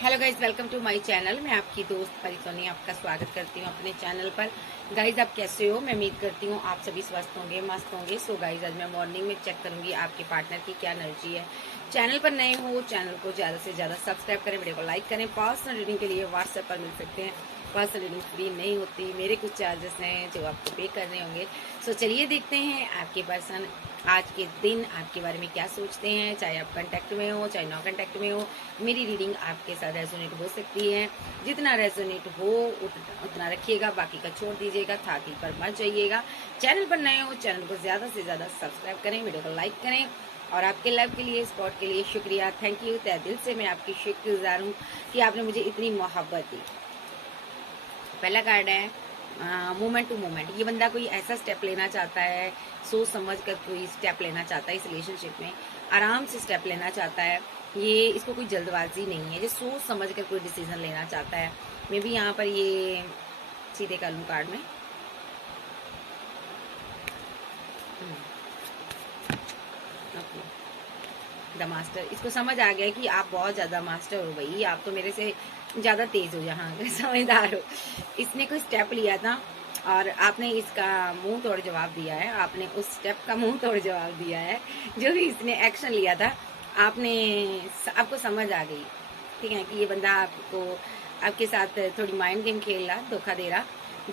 Hello guys, welcome to my channel. मैं आपकी दोस्त परिसोनी आपका स्वागत करती हूँ अपने चैनल पर। गाइज, आप कैसे हो? मैं उम्मीद करती हूँ आप सभी स्वस्थ होंगे, मस्त होंगे। सो गाइज, आज मैं मॉर्निंग में चेक करूंगी आपके पार्टनर की क्या एनर्जी है। चैनल पर नए हो, चैनल को ज़्यादा से ज़्यादा सब्सक्राइब करें, वीडियो को लाइक करें। पर्सनल रीडिंग के लिए व्हाट्सएप पर मिल सकते हैं। पर्सनल रीडिंग फ्री नहीं होती, मेरे कुछ चार्जेस हैं जो आपको पे करने होंगे। सो चलिए देखते हैं आपके पर्सन आज के दिन आपके बारे में क्या सोचते हैं। चाहे आप कांटेक्ट में हो, चाहे नॉन कांटेक्ट में हो, मेरी रीडिंग आपके साथ रेजोनेट हो सकती है। जितना रेजोनेट हो उतना रखिएगा, बाकी का छोड़ दीजिएगा, थाकी पर मत जाइएगा। चैनल पर नए हो, चैनल को ज़्यादा से ज़्यादा सब्सक्राइब करें, वीडियो को लाइक करें। और आपके लव के लिए, सपोर्ट के लिए शुक्रिया, थैंक यू। तहे दिल से मैं आपकी शुक्रगुजार हूँ कि आपने मुझे इतनी मोहब्बत दी। पहला कार्ड है मोमेंट टू मोमेंट। ये बंदा कोई ऐसा स्टेप लेना चाहता है, सोच समझ कर कोई स्टेप लेना चाहता है इस रिलेशनशिप में, आराम से स्टेप लेना चाहता है। ये इसको कोई जल्दबाजी नहीं है, ये सोच समझ कर कोई डिसीजन लेना चाहता है। मैं भी यहाँ पर ये सीधे कर लूँ कार्ड में। Okay, the master. इसको समझ आ गया कि आप बहुत ज़्यादा मास्टर हो भाई, आप तो मेरे से ज़्यादा तेज़ हो, यहाँ समझदार हो। इसने कोई स्टेप लिया था और आपने इसका मुंह तोड़ जवाब दिया है। आपने उस स्टेप का मुंह तोड़ जवाब दिया है। जो भी इसने एक्शन लिया था, आपको समझ आ गई, ठीक है, कि ये बंदा आपको आपके साथ थोड़ी माइंड गेम खेल रहा, धोखा दे रहा।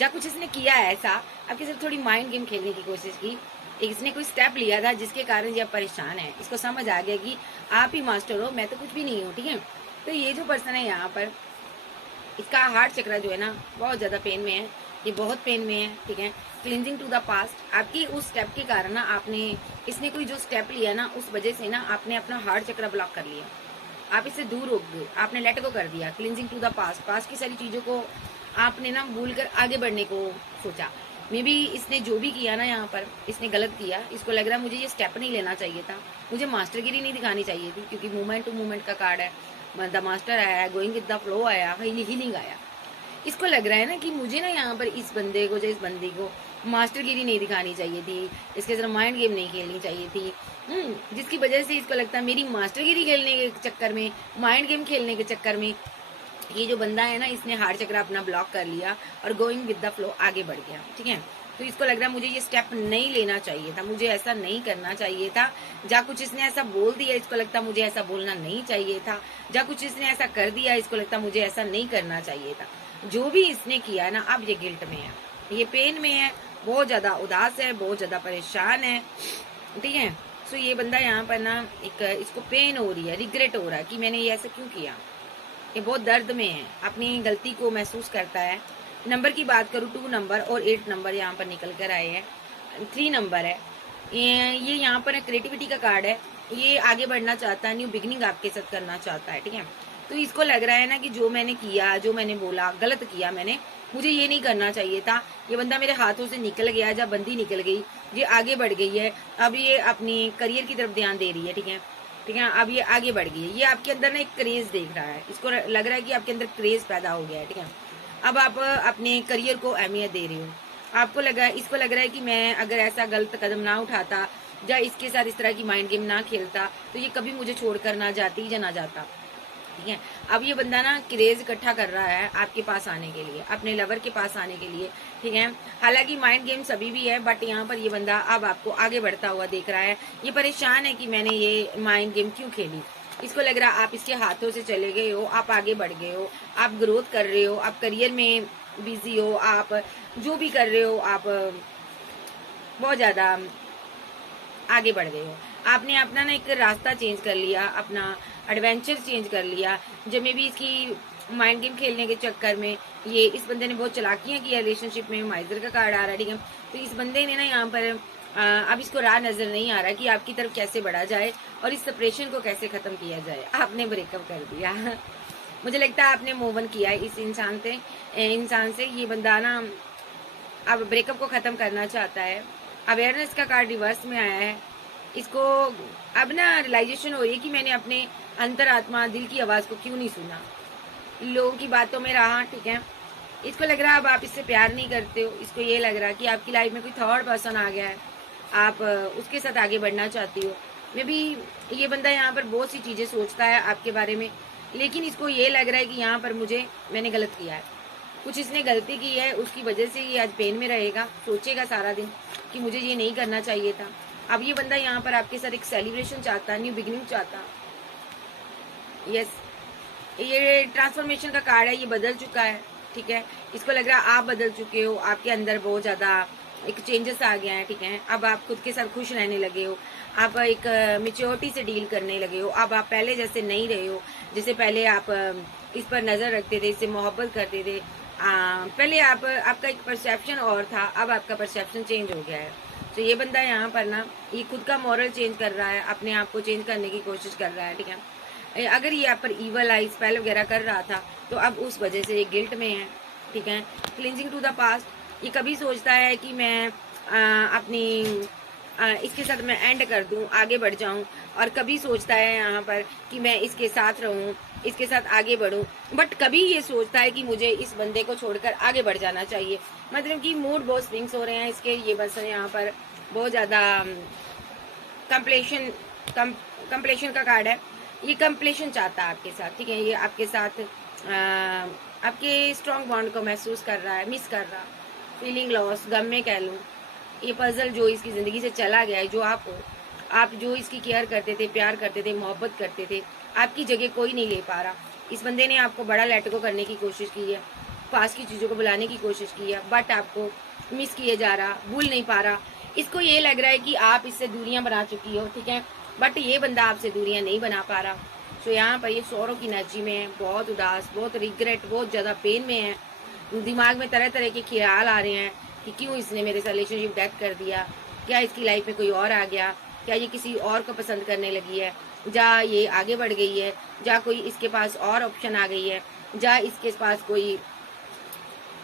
या कुछ इसने किया है ऐसा, आपके साथ थोड़ी माइंड गेम खेलने की कोशिश की। इसने कोई स्टेप लिया था जिसके कारण ये परेशान है। इसको समझ आ गया कि आप ही मास्टर हो, मैं तो कुछ भी नहीं हूँ, ठीक है। तो ये जो पर्सन है यहाँ पर, इसका हार्ट चक्र जो है ना बहुत ज्यादा पेन में है। ये बहुत पेन में है, ठीक है। क्लिनजिंग टू द पास्ट, आपकी उस स्टेप के कारण ना इसने कोई जो स्टेप लिया ना, उस वजह से ना आपने अपना हार्ट चक्र ब्लॉक कर लिया। आप इससे दूर हो गए, आपने लेट गो कर दिया। Cleansing to the past, past की सारी चीजों को आपने ना भूल कर आगे बढ़ने को सोचा। मे बी इसने जो भी किया ना यहाँ पर, इसने गलत किया। इसको लग रहा है मुझे ये स्टेप नहीं लेना चाहिए था, मुझे मास्टरगिरी नहीं दिखानी चाहिए थी, क्योंकि मूवमेंट टू मूवमेंट का कार्ड है। द मास्टर आया, गोइंग विद द फ्लो आया, हीलिंग आया। इसको लग रहा है ना कि मुझे ना यहाँ पर इस बंदे को, जो इस बंदी को मास्टरगिरी नहीं दिखानी चाहिए थी, इसके साथ माइंड गेम नहीं खेलनी चाहिए थी। जिसकी वजह से इसको लगता है मेरी मास्टरगिरी खेलने के चक्कर में, माइंड गेम खेलने के चक्कर में ये जो बंदा है ना, इसने हार्ट चक्र अपना ब्लॉक कर लिया और गोइंग विद द फ्लो आगे बढ़ गया, ठीक है। तो इसको लग रहा है मुझे ये स्टेप नहीं लेना चाहिए था, मुझे ऐसा नहीं करना चाहिए था। जा कुछ इसने ऐसा बोल दिया, इसको लगता मुझे ऐसा बोलना नहीं चाहिए था। जा कुछ इसने ऐसा कर दिया, इसको लगता मुझे ऐसा नहीं करना चाहिए था। जो भी इसने किया ना, अब ये गिल्ट में है, ये पेन में है, बहुत ज्यादा उदास है, बहुत ज्यादा परेशान है, ठीक है। सो ये बंदा यहाँ पर ना इसको पेन हो रही है, रिग्रेट हो रहा है कि मैंने ये ऐसा क्यों किया। ये बहुत दर्द में है, अपनी गलती को महसूस करता है। नंबर की बात करूँ, 2 नंबर और 8 नंबर यहाँ पर निकल कर आए हैं। 3 नंबर है ये यहाँ पर क्रिएटिविटी का कार्ड है। ये आगे बढ़ना चाहता है, न्यू बिगिनिंग आपके साथ करना चाहता है, ठीक है। तो इसको लग रहा है ना कि जो मैंने किया, जो मैंने बोला, गलत किया मैंने, मुझे ये नहीं करना चाहिए था। ये बंदा मेरे हाथों से निकल गया, जब बंदी निकल गई, ये आगे बढ़ गई है। अब ये अपनी करियर की तरफ ध्यान दे रही है, ठीक है, ठीक है। अब ये आगे बढ़ गई है, ये आपके अंदर ना एक क्रेज देख रहा है। इसको लग रहा है कि आपके अंदर क्रेज पैदा हो गया है, ठीक है। अब आप अपने करियर को अहमियत दे रही हो। इसको लग रहा है कि मैं अगर ऐसा गलत कदम ना उठाता, या इसके साथ इस तरह की माइंड गेम ना खेलता, तो ये कभी मुझे छोड़कर ना जाती या ना जाता, ठीक है। अब ये बंदा ना क्रेज इकट्ठा कर रहा है आपके पास आने के लिए, अपने लवर के पास आने के लिए, ठीक है। हालांकि माइंड गेम सभी भी है, बट यहाँ पर ये बंदा अब आपको आगे बढ़ता हुआ देख रहा है। ये परेशान है कि मैंने ये माइंड गेम क्यों खेली। इसको लग रहा है आप इसके हाथों से चले गए हो, आप आगे बढ़ गए हो, आप ग्रोथ कर रहे हो, आप करियर में बिजी हो, आप जो भी कर रहे हो, आप बहुत ज्यादा आगे बढ़ गए हो। आपने अपना ना एक रास्ता चेंज कर लिया, अपना एडवेंचर चेंज कर लिया। जब में भी इसकी माइंड गेम खेलने के चक्कर में ये इस बंदे ने बहुत चलाकियां की रिलेशनशिप में। माइजर का कार्ड आ रहा है, ठीक है। तो इस बंदे ने ना यहाँ पर अब इसको राह नजर नहीं आ रहा कि आपकी तरफ कैसे बढ़ा जाए और इस सेपरेशन को कैसे खत्म किया जाए। आपने ब्रेकअप कर दिया मुझे लगता है आपने मूव ऑन किया है इस इंसान से। ये बंदा ना अब ब्रेकअप को खत्म करना चाहता है। अवेयरनेस का कार्ड रिवर्स में आया है। इसको अब ना रियलाइजेशन हो रही है कि मैंने अपने अंतरात्मा, दिल की आवाज को क्यों नहीं सुना, लोगों की बातों में रहा, ठीक है। इसको लग रहा है अब आप इससे प्यार नहीं करते हो। इसको ये लग रहा है कि आपकी लाइफ में कोई थर्ड पर्सन आ गया है, आप उसके साथ आगे बढ़ना चाहती हो। मे बी ये बंदा यहाँ पर बहुत सी चीजें सोचता है आपके बारे में। लेकिन इसको ये लग रहा है कि यहाँ पर मैंने गलत किया है, कुछ इसने गलती की है, उसकी वजह से ये आज पेन में रहेगा, सोचेगा सारा दिन कि मुझे ये नहीं करना चाहिए था। अब ये बंदा यहाँ पर आपके साथ एक सेलिब्रेशन चाहता है, न्यू बिगिनिंग चाहता। यस, ये ट्रांसफॉर्मेशन का कार्ड है, ये बदल चुका है, ठीक है। इसको लग रहा है आप बदल चुके हो, आपके अंदर बहुत ज्यादा एक चेंजेस आ गया है, ठीक है। अब आप खुद के साथ खुश रहने लगे हो, आप एक मेच्योरिटी से डील करने लगे हो। अब आप पहले जैसे नहीं रहे हो, जैसे पहले आप इस पर नजर रखते थे, इससे मोहब्बत करते थे। पहले आपका एक परसेप्शन और था, अब आपका परसेप्शन चेंज हो गया है। तो ये बंदा यहाँ पर ना, ये खुद का मॉरल चेंज कर रहा है, अपने आप को चेंज करने की कोशिश कर रहा है, ठीक है। अगर ये आप पर ईवल आई स्पेल वगैरह कर रहा था, तो अब उस वजह से ये गिल्ट में है, ठीक है। क्लिंजिंग टू द पास्ट, ये कभी सोचता है कि मैं इसके साथ मैं एंड कर दूं, आगे बढ़ जाऊं, और कभी सोचता है यहाँ पर कि मैं इसके साथ रहूं, इसके साथ आगे बढ़ूं, बट कभी ये सोचता है कि मुझे इस बंदे को छोड़कर आगे बढ़ जाना चाहिए। मतलब कि मूड बहुत स्विंग्स हो रहे हैं इसके। ये बस यहाँ पर बहुत ज्यादा कंप्लेशन का कार्ड है, ये कंप्लेशन चाहता है आपके साथ, ठीक है। ये आपके साथ आपके स्ट्रॉन्ग बॉन्ड को महसूस कर रहा है, मिस कर रहा, फीलिंग लॉस, गम में कह लूँ। ये पजल जो इसकी जिंदगी से चला गया है, जो आप जो इसकी केयर करते थे, प्यार करते थे, मोहब्बत करते थे, आपकी जगह कोई नहीं ले पा रहा। इस बंदे ने आपको बड़ा लेट गो करने की कोशिश की है, पास की चीजों को बुलाने की कोशिश की है, बट आपको मिस किए जा रहा, भूल नहीं पा रहा। इसको ये लग रहा है कि आप इससे दूरियां बना चुकी हो, ठीक है, बट ये बंदा आपसे दूरियां नहीं बना पा रहा। तो यहाँ पर ये सौरों की एनर्जी में है, बहुत उदास, बहुत रिग्रेट, बहुत ज्यादा पेन में है। दिमाग में तरह तरह के ख्याल आ रहे हैं कि क्यों इसने मेरे से रिलेशनशिप डेथ कर दिया, क्या इसकी लाइफ में कोई और आ गया, क्या ये किसी और को पसंद करने लगी है, जा ये आगे बढ़ गई है, जा कोई इसके पास और ऑप्शन आ गई है, जा इसके पास कोई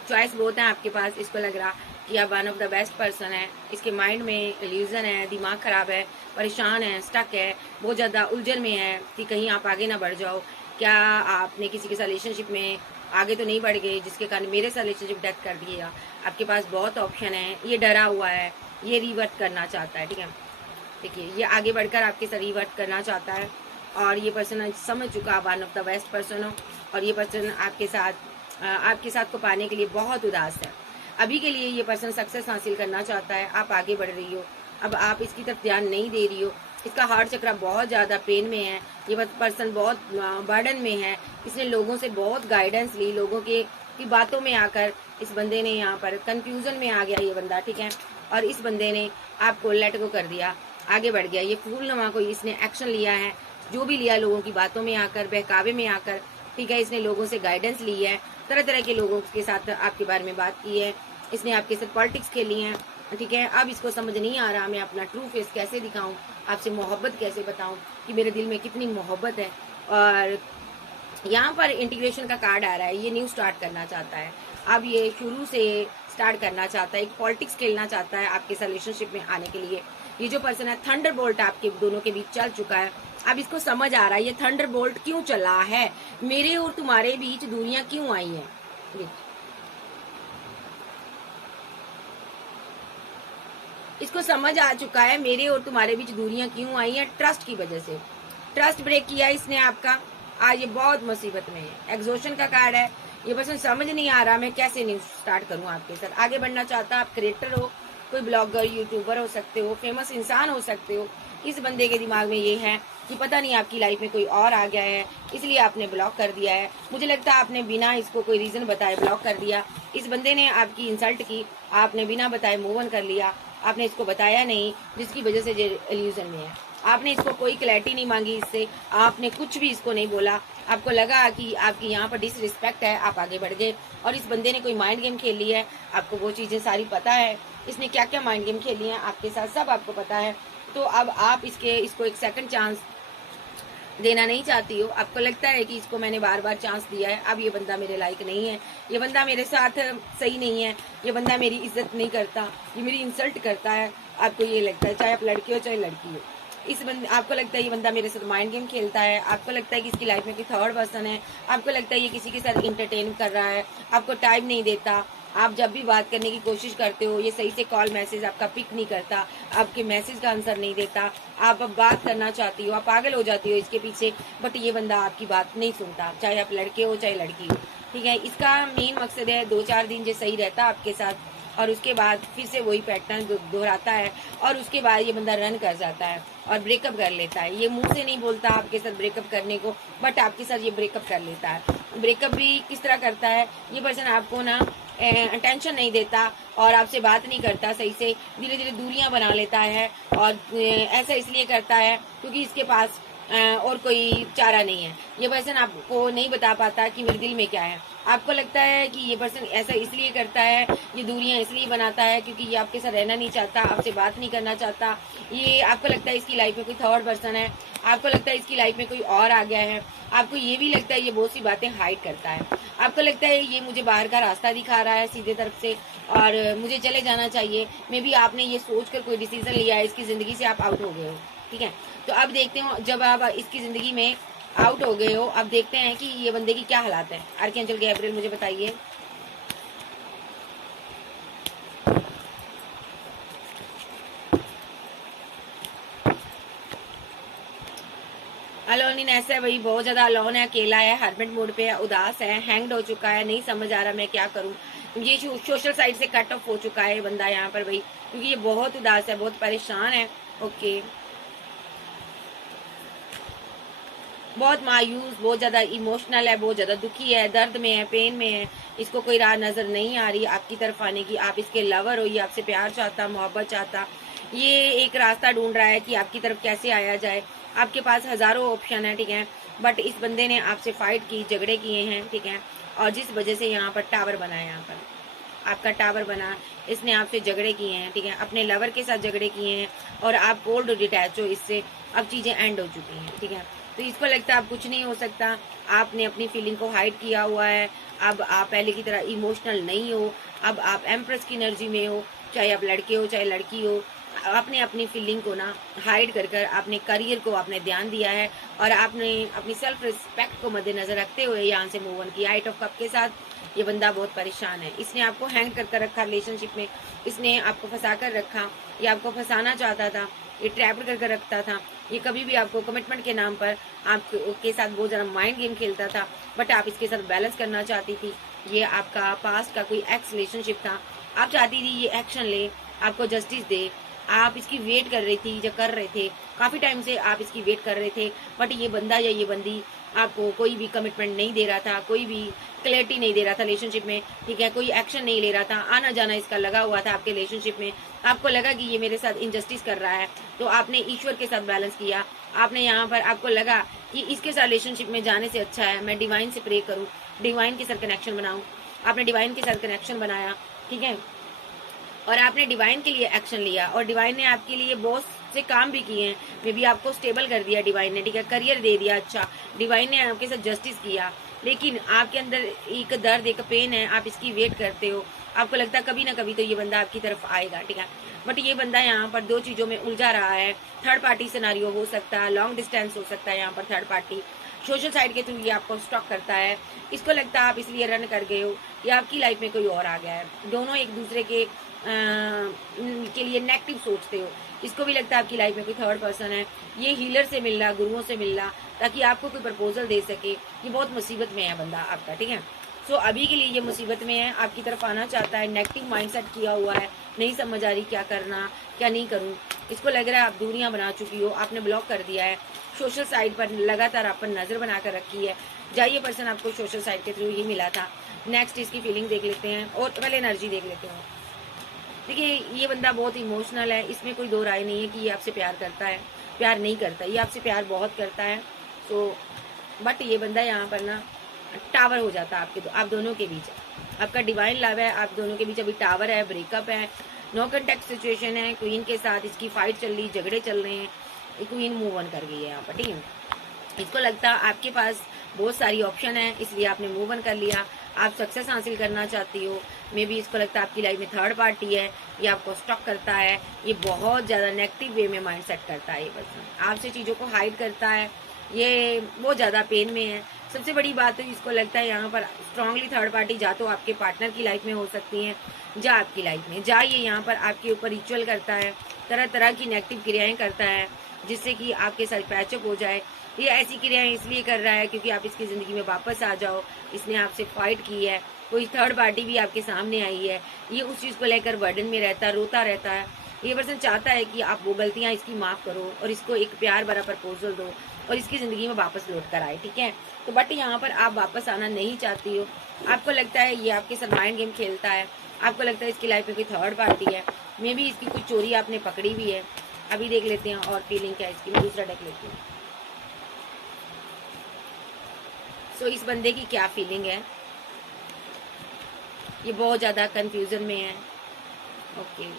चॉइस बहुत है आपके पास। इसको लग रहा कि आप one of the best person है, इसके माइंड में इल्यूजन है, दिमाग खराब है, परेशान है, स्टक है, बहुत ज़्यादा उलझन में है कि कहीं आप आगे ना बढ़ जाओ। क्या आपने किसी के साथ रिलेशनशिप में आगे तो नहीं बढ़ गए जिसके कारण मेरे साथ रिलेशनशिप डेथ कर दिया। आपके पास बहुत ऑप्शन है, ये डरा हुआ है, ये रिवर्ट करना चाहता है, ठीक है। देखिए, ये आगे बढ़कर आपके साथ रिवर्ट करना चाहता है, और ये पर्सन समझ चुका one of the best person हो, और ये पर्सन आपके साथ को पाने के लिए बहुत उदास है। अभी के लिए ये पर्सन सक्सेस हासिल करना चाहता है, आप आगे बढ़ रही हो, अब आप इसकी तरफ ध्यान नहीं दे रही हो। इसका हार्ट चक्र बहुत ज़्यादा पेन में है, ये पर्सन बहुत बर्डन में है। इसने लोगों से बहुत गाइडेंस ली, लोगों की बातों में आकर इस बंदे ने यहाँ पर कंफ्यूजन में आ गया ये बंदा, ठीक है। और इस बंदे ने आपको लेट गो कर दिया, आगे बढ़ गया। ये फूलनुमा कोई इसने एक्शन लिया है, जो भी लिया लोगों की बातों में आकर, बहकावे में आकर, ठीक है। इसने लोगों से गाइडेंस ली है, तरह तरह के लोगों के साथ आपके बारे में बात की है, इसने आपके साथ पॉलिटिक्स खेली है, ठीक है। अब इसको समझ नहीं आ रहा मैं अपना ट्रू फेस कैसे दिखाऊं, आपसे मोहब्बत कैसे बताऊं कि मेरे दिल में कितनी मोहब्बत है। और यहाँ पर इंटीग्रेशन का कार्ड आ रहा है, ये न्यू स्टार्ट करना चाहता है, अब ये शुरू से स्टार्ट करना चाहता है, एक पॉलिटिक्स खेलना चाहता है आपके रिलेशनशिप में आने के लिए। ये जो पर्सन है, थंडरबोल्ट आपके दोनों के बीच चल चुका है। अब इसको समझ आ रहा है ये थंडरबोल्ट क्यों चला है, मेरे और तुम्हारे बीच दूरियां क्यों आई हैं। इसको समझ आ चुका है मेरे और तुम्हारे बीच दूरियां क्यों आई हैं, ट्रस्ट की वजह से। ट्रस्ट ब्रेक किया इसने आपका, आज ये बहुत मुसीबत में है। एग्जॉशन का कार्ड है, ये पर्सन समझ नहीं आ रहा मैं कैसे न्यूज स्टार्ट करूं आपके साथ, आगे बढ़ना चाहता। आप क्रिएटर हो, कोई ब्लॉगर, यूट्यूबर हो सकते हो, फेमस इंसान हो सकते हो। इस बंदे के दिमाग में ये है कि पता नहीं आपकी लाइफ में कोई और आ गया है, इसलिए आपने ब्लॉक कर दिया है। मुझे लगता है आपने बिना इसको कोई रीजन बताए ब्लॉक कर दिया। इस बंदे ने आपकी इंसल्ट की, आपने बिना बताए मूव ऑन कर लिया, आपने इसको बताया नहीं, जिसकी वजह से ये इल्यूजन में है। आपने इसको कोई क्लैरिटी नहीं मांगी इससे, आपने कुछ भी इसको नहीं बोला, आपको लगा कि आपकी यहाँ पर डिसरिस्पेक्ट है, आप आगे बढ़ गए। और इस बंदे ने कोई माइंड गेम खेल ली है, आपको वो चीजें सारी पता है, इसने क्या क्या माइंड गेम खेली है आपके साथ, सब आपको पता है। तो अब आप इसको एक सेकंड चांस देना नहीं चाहती हो, आपको लगता है कि इसको मैंने बार बार चांस दिया है, अब ये बंदा मेरे लायक नहीं है, ये बंदा मेरे साथ सही नहीं है, ये बंदा मेरी इज्जत नहीं करता, ये मेरी इंसल्ट करता है। आपको ये लगता है, चाहे आप लड़के हो चाहे लड़की हो, आपको लगता है ये बंदा मेरे साथ माइंड गेम खेलता है, आपको लगता है कि इसकी लाइफ में कोई थर्ड पर्सन है, आपको लगता है ये किसी के साथ इंटरटेन कर रहा है, आपको टाइम नहीं देता, आप जब भी बात करने की कोशिश करते हो, ये सही से कॉल मैसेज आपका पिक नहीं करता, आपके मैसेज का आंसर नहीं देता। आप अब बात करना चाहती हो, आप पागल हो जाती हो इसके पीछे, बट ये बंदा आपकी बात नहीं सुनता, चाहे आप लड़के हो चाहे लड़की हो, ठीक है। इसका मेन मकसद है 2-4 दिन जो सही रहता आपके साथ, और उसके बाद फिर से वही पैटर्न दोहराता है, और उसके बाद ये बंदा रन कर जाता है और ब्रेकअप कर लेता है। ये मुंह से नहीं बोलता आपके साथ ब्रेकअप करने को, बट आपके साथ ये ब्रेकअप कर लेता है। ब्रेकअप भी किस तरह करता है, ये पर्सन आपको ना अटेंशन नहीं देता और आपसे बात नहीं करता सही से, धीरे धीरे दूरियां बना लेता है, और ऐसा इसलिए करता है क्योंकि इसके पास और कोई चारा नहीं है। ये पर्सन आपको नहीं बता पाता कि मेरे दिल में क्या है। आपको लगता है कि ये पर्सन ऐसा इसलिए करता है, ये दूरियां इसलिए बनाता है क्योंकि ये आपके साथ रहना नहीं चाहता, आपसे बात नहीं करना चाहता। ये आपको लगता है इसकी लाइफ में कोई थर्ड पर्सन है, आपको लगता है इसकी लाइफ में कोई और आ गया है, आपको ये भी लगता है ये बहुत सी बातें हाइड करता है, आपको लगता है ये मुझे बाहर का रास्ता दिखा रहा है सीधे तरफ से और मुझे चले जाना चाहिए। मे बी आपने ये सोचकर कोई डिसीजन लिया है, इसकी जिंदगी से आप आउट हो गए हो, ठीक है। तो अब देखते हो जब आप इसकी जिंदगी में आउट हो गए हो, अब देखते हैं कि ये बंदे की क्या हालात है। आर्कएंजल गैब्रिएल मुझे बताइए। अलोन ऐसा है, वही बहुत ज्यादा अलोन है, अकेला है, हर्मिट मोड पे है, उदास है, हैंग्ड हो चुका है, नहीं समझ आ रहा मैं क्या करूं। ये सोशल साइड से कट ऑफ हो चुका है बंदा यहाँ पर भाई, क्योंकि ये बहुत उदास है, बहुत परेशान है। ओके, बहुत मायूस, बहुत ज्यादा इमोशनल है, बहुत ज्यादा दुखी है, दर्द में है, पेन में है। इसको कोई राह नजर नहीं आ रही आपकी तरफ आने की। आप इसके लवर हो, ये आपसे प्यार चाहता, मोहब्बत चाहता, ये एक रास्ता ढूंढ रहा है कि आपकी तरफ कैसे आया जाए। आपके पास हजारों ऑप्शन है, ठीक है, बट इस बंदे ने आपसे फाइट की, झगड़े किए हैं, ठीक है, और जिस वजह से यहाँ पर टावर बना है, यहाँ पर आपका टावर बना, इसने आपसे झगड़े किए हैं, ठीक है, अपने लवर के साथ झगड़े किए हैं, और आप कोल्ड डिटैच हो इससे। अब चीजें एंड हो चुकी हैं, ठीक है। तो इसको लगता है अब कुछ नहीं हो सकता, आपने अपनी फीलिंग को हाइड किया हुआ है। अब आप पहले की तरह इमोशनल नहीं हो, अब आप एम्प्रेस की एनर्जी में हो, चाहे आप लड़के हो चाहे लड़की हो। आपने अपनी फीलिंग को ना हाइड कर कर अपने करियर को आपने ध्यान दिया है, और आपने अपनी सेल्फ रिस्पेक्ट को मद्देनजर रखते हुए यहाँ से मूव ऑन किया। एट ऑफ कप के साथ ये बंदा बहुत परेशान है, इसने आपको हैंग कर रखा रिलेशनशिप में, इसने आपको फंसा कर रखा, ये आपको फंसाना चाहता था, ये ट्रैप कर रखता था, ये कभी भी आपको कमिटमेंट के नाम पर आपके साथ बहुत ज़्यादा माइंड गेम खेलता था, बट आप इसके साथ बैलेंस करना चाहती थी। ये आपका पास्ट का कोई एक्स रिलेशनशिप था, आप चाहती थी ये एक्शन ले, आपको जस्टिस दे, आप इसकी वेट कर रही थी, जो कर रहे थे काफ़ी टाइम से आप इसकी वेट कर रहे थे, बट ये बंदा या ये बंदी आपको कोई भी कमिटमेंट नहीं दे रहा था, कोई भी क्लैरिटी नहीं दे रहा था रिलेशनशिप में, ठीक है, कोई एक्शन नहीं ले रहा था, आना जाना इसका लगा हुआ था आपके रिलेशनशिप में। आपको लगा कि ये मेरे साथ इनजस्टिस कर रहा है, तो आपने ईश्वर के साथ बैलेंस किया। आपने यहाँ पर आपको लगा कि इसके साथ रिलेशनशिप में जाने से अच्छा है मैं डिवाइन से प्रे करूँ, डिवाइन के साथ कनेक्शन बनाऊँ। आपने डिवाइन के साथ कनेक्शन बनाया, ठीक है, और आपने डिवाइन के लिए एक्शन लिया, और डिवाइन ने आपके लिए बहुत से काम भी किए हैं। मे बी आपको स्टेबल कर दिया डिवाइन ने, ठीक है, करियर दे दिया अच्छा, डिवाइन ने आपके साथ जस्टिस किया, लेकिन आपके अंदर एक दर्द, एक पेन है, आप इसकी वेट करते हो। आपको लगता है कभी ना कभी तो ये बंदा आपकी तरफ आएगा, ठीक है, बट ये बंदा यहाँ पर दो चीज़ों में उलझा रहा है। थर्ड पार्टी सिनारियो हो सकता है, लॉन्ग डिस्टेंस हो सकता है, यहाँ पर थर्ड पार्टी सोशल साइड के थ्रू ये आपको स्टॉक करता है। इसको लगता है आप इसलिए रन कर गए हो, या आपकी लाइफ में कोई और आ गया है। दोनों एक दूसरे के लिए नेगेटिव सोचते हो। इसको भी लगता है आपकी लाइफ में कोई थर्ड पर्सन है, ये हीलर से मिल रहा, गुरुओं से मिल रहा, ताकि आपको कोई प्रपोजल दे सके। ये बहुत मुसीबत में है बंदा आपका, ठीक है। सो अभी के लिए ये मुसीबत में है, आपकी तरफ आना चाहता है, नेगेटिव माइंडसेट किया हुआ है, नहीं समझ आ रही क्या करना क्या नहीं करूँ। इसको लग रहा है आप दूरियां बना चुकी हो, आपने ब्लॉक कर दिया है, सोशल साइट पर लगातार आप पर नजर बनाकर रखी है। जाइए पर्सन आपको सोशल साइट के थ्रू ही मिला था। नेक्स्ट इसकी फीलिंग देख लेते हैं, और पहले एनर्जी देख लेते हैं। देखिए ये बंदा बहुत इमोशनल है, इसमें कोई दो राय नहीं है कि ये आपसे प्यार करता है, प्यार नहीं करता, ये आपसे प्यार बहुत करता है। तो बट ये बंदा यहाँ पर ना टावर हो जाता है आप दोनों के बीच। आपका डिवाइन लव है, आप दोनों के बीच अभी टावर है, ब्रेकअप है, नो कॉन्टेक्ट सिचुएशन है। क्वीन के साथ इसकी फाइट चल रही, झगड़े चल रहे हैं, क्वीन मूव ऑन कर गई है यहाँ पर, ठीक है। इसको लगता है आपके पास बहुत सारी ऑप्शन है, इसलिए आपने मूव ऑन कर लिया। आप सक्सेस हासिल करना चाहती हो। मे बी इसको लगता है आपकी लाइफ में थर्ड पार्टी है, ये आपको स्टॉक करता है, ये बहुत ज़्यादा नेगेटिव वे में माइंड सेट करता है। ये पर्सन आपसे चीज़ों को हाइड करता है, ये बहुत ज़्यादा पेन में है, सबसे बड़ी बात तो इसको लगता है यहाँ पर स्ट्रांगली थर्ड पार्टी जा तो आपके पार्टनर की लाइफ में हो सकती है, जा आपकी लाइफ में, जा ये यहाँ पर आपके ऊपर रिचुअल करता है, तरह तरह की नेगेटिव क्रियाएं करता है जिससे कि आपके साथ पैचअप हो जाए। ये ऐसी क्रियाएं इसलिए कर रहा है क्योंकि आप इसकी ज़िंदगी में वापस आ जाओ, इसने आपसे फाइट की है, कोई थर्ड पार्टी भी आपके सामने आई है, ये उस चीज़ को लेकर बर्डन में रहता है, रोता रहता है। ये पर्सन चाहता है कि आप वो गलतियाँ इसकी माफ़ करो और इसको एक प्यार भरा प्रपोजल दो और इसकी ज़िंदगी में वापस लौट कर आए, ठीक है। तो बट यहाँ पर आप वापस आना नहीं चाहती हो, आपको लगता है ये आपके साथ माइंड गेम खेलता है, आपको लगता है इसकी लाइफ में कोई थर्ड पार्टी है, मे बी इसकी कुछ चोरी आपने पकड़ी भी है। अभी देख लेते हैं और फीलिंग क्या है इसकी, मैं दूसरा डेक लेती हूँ। सो इस बंदे की क्या फीलिंग है, ये बहुत ज़्यादा कंफ्यूजन में है। ओके,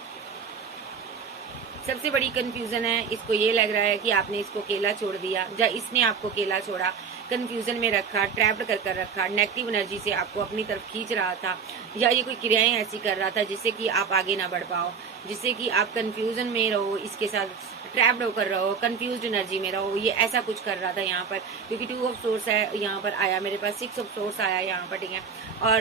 सबसे बड़ी कंफ्यूजन है, इसको ये लग रहा है कि आपने इसको अकेला छोड़ दिया या इसने आपको अकेला छोड़ा, कंफ्यूजन में रखा, ट्रैप्ड कर कर रखा, नेगेटिव एनर्जी से आपको अपनी तरफ खींच रहा था, या ये कोई क्रियाएं ऐसी कर रहा था जिससे कि आप आगे ना बढ़ पाओ, जिससे कि आप कंफ्यूजन में रहो, इसके साथ ट्रैप्ड होकर रहो, कंफ्यूज्ड एनर्जी में रहो। ये ऐसा कुछ कर रहा था यहाँ पर, क्योंकि 2 ऑफ सोर्स है यहाँ पर आया, मेरे पास 6 ऑफ सोर्स आया यहाँ पर, ठीक है, और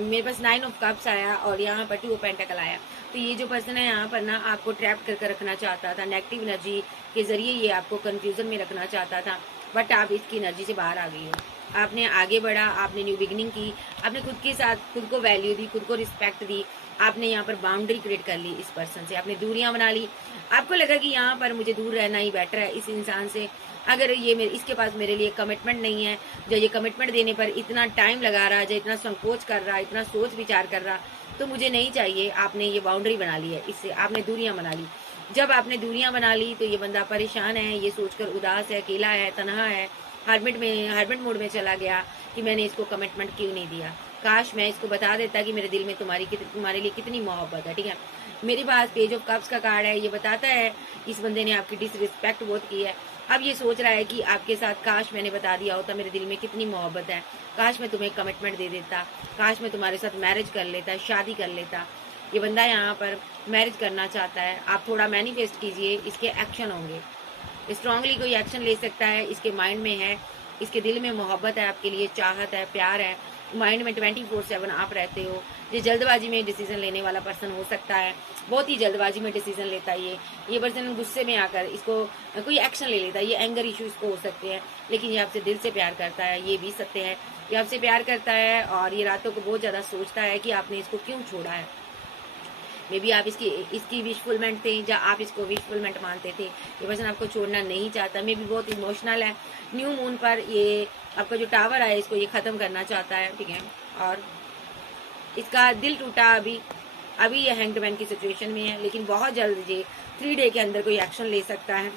मेरे पास 9 ऑफ कप्स आया और यहाँ पर 2 ऑफ पेंटाकल आया। तो ये जो पर्सन है यहाँ पर ना आपको ट्रैप करके रखना चाहता था, नेगेटिव एनर्जी के जरिए ये आपको कंफ्यूजन में रखना चाहता था, बट आप इसकी एनर्जी से बाहर आ गई हो, आपने आगे बढ़ा, आपने न्यू बिगिनिंग की, आपने खुद के साथ खुद को वैल्यू दी, खुद को रिस्पेक्ट दी, आपने यहाँ पर बाउंड्री क्रिएट कर ली इस पर्सन से, आपने दूरियां बना ली। आपको लगा कि यहाँ पर मुझे दूर रहना ही बेटर है इस इंसान से, अगर ये इसके पास मेरे लिए कमिटमेंट नहीं है, जो ये कमिटमेंट देने पर इतना टाइम लगा रहा है, जो इतना संकोच कर रहा है, इतना सोच विचार कर रहा, तो मुझे नहीं चाहिए। आपने ये बाउंड्री बना ली है, इससे आपने दूरियां बना ली। जब आपने दूरियां बना ली तो ये बंदा परेशान है, ये सोचकर उदास है, अकेला है, तनहा है, हर्मिट मोड में चला गया कि मैंने इसको कमिटमेंट क्यों नहीं दिया, काश मैं इसको बता देता कि मेरे दिल में तुम्हारे लिए कितनी मोहब्बत है, ठीक है। मेरे पास पेज ऑफ कप्स का कार्ड है, ये बताता है इस बंदे ने आपकी डिसरिस्पेक्ट बहुत की है। अब ये सोच रहा है कि आपके साथ काश मैंने बता दिया होता मेरे दिल में कितनी मोहब्बत है, काश मैं तुम्हें कमिटमेंट दे देता, काश मैं तुम्हारे साथ मैरिज कर लेता, शादी कर लेता। ये बंदा यहाँ पर मैरिज करना चाहता है, आप थोड़ा मैनिफेस्ट कीजिए, इसके एक्शन होंगे, स्ट्रांगली कोई एक्शन ले सकता है, इसके माइंड में है, इसके दिल में मोहब्बत है आपके लिए, चाहत है, प्यार है, माइंड में 24/7 आप रहते हो। ये जल्दबाजी में डिसीजन लेने वाला पर्सन हो सकता है, बहुत ही जल्दबाजी में डिसीजन लेता है ये पर्सन गुस्से में आकर इसको कोई एक्शन ले लेता है, ये एंगर इशू इसको हो सकते हैं, लेकिन ये आपसे दिल से प्यार करता है, ये भी सत्य है, ये आपसे प्यार करता है और ये रातों को बहुत ज़्यादा सोचता है कि आपने इसको क्यों छोड़ा है। मे बी आप इसकी विशफुलमेंट थे या आप इसको विशफुलमेंट मानते थे, ये पर्सन आपको छोड़ना नहीं चाहता, मे बी बहुत इमोशनल है। न्यू मून पर ये आपका जो टावर है इसको ये ख़त्म करना चाहता है, ठीक है, और इसका दिल टूटा अभी ये हैंग्ड मैन की सिचुएशन में है, लेकिन बहुत जल्द ये 3 डे के अंदर कोई एक्शन ले सकता है।